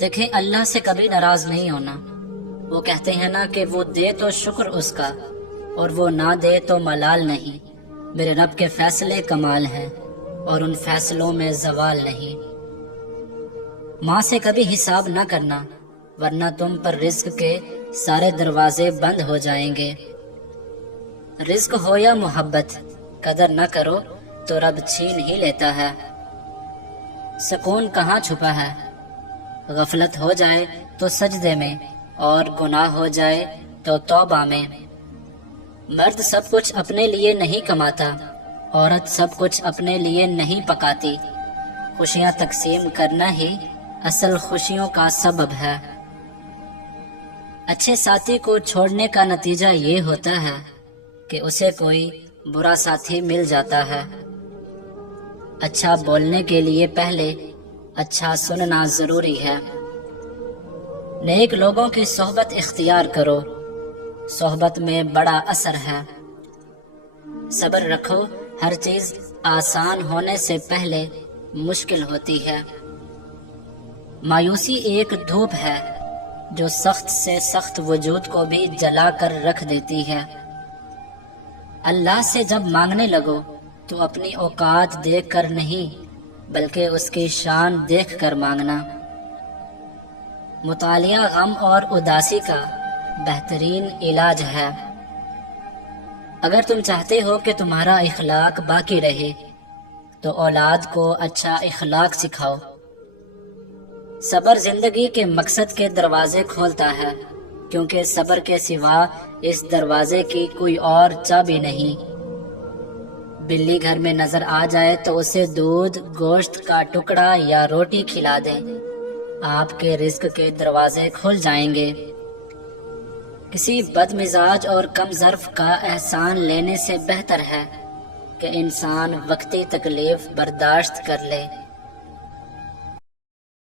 دیکھیں اللہ سے کبھی ناراض نہیں ہونا۔ وہ کہتے ہیں نا کہ وہ دے تو شکر اس کا اور وہ نہ دے تو ملال نہیں۔ میرے رب کے فیصلے کمال ہیں اور ان فیصلوں میں زوال نہیں۔ ماں سے کبھی حساب نہ کرنا ورنہ تم پر رزق کے سارے دروازے بند ہو جائیں گے۔ رزق ہو یا محبت قدر نہ کرو تو رب چھین ہی لیتا ہے۔ سکون کہاں چھپا ہے؟ غفلت ہو جائے تو سجدے میں اور گناہ ہو جائے تو توبہ میں۔ مرد سب کچھ اپنے لیے نہیں کماتا، عورت سب کچھ اپنے لیے نہیں پکاتی۔ خوشیاں تقسیم کرنا ہی اصل خوشیوں کا سبب ہے۔ اچھے ساتھی کو چھوڑنے کا نتیجہ یہ ہوتا ہے کہ اسے کوئی برا ساتھی مل جاتا ہے۔ اچھا بولنے کے لیے پہلے اچھا سننا ضروری ہے۔ نیک لوگوں کی صحبت اختیار کرو، صحبت میں بڑا اثر ہے۔ صبر رکھو، ہر چیز آسان ہونے سے پہلے مشکل ہوتی ہے۔ مایوسی ایک دھوپ ہے جو سخت سے سخت وجود کو بھی جلا کر رکھ دیتی ہے۔ اللہ سے جب مانگنے لگو تو اپنی اوقات دیکھ کر نہیں بلکہ اس کی شان دیکھ کر مانگنا۔ مطالعہ غم اور اداسی کا بہترین علاج ہے۔ اگر تم چاہتے ہو کہ تمہارا اخلاق باقی رہے تو اولاد کو اچھا اخلاق سکھاؤ۔ صبر زندگی کے مقصد کے دروازے کھولتا ہے، کیونکہ صبر کے سوا اس دروازے کی کوئی اور چابی نہیں۔ بلی گھر میں نظر آ جائے تو اسے دودھ، گوشت کا ٹکڑا یا روٹی کھلا دیں، آپ کے رزق کے دروازے کھل جائیں گے۔ کسی بد مزاج اور کم ظرف کا احسان لینے سے بہتر ہے کہ انسان وقتی تکلیف برداشت کر لے۔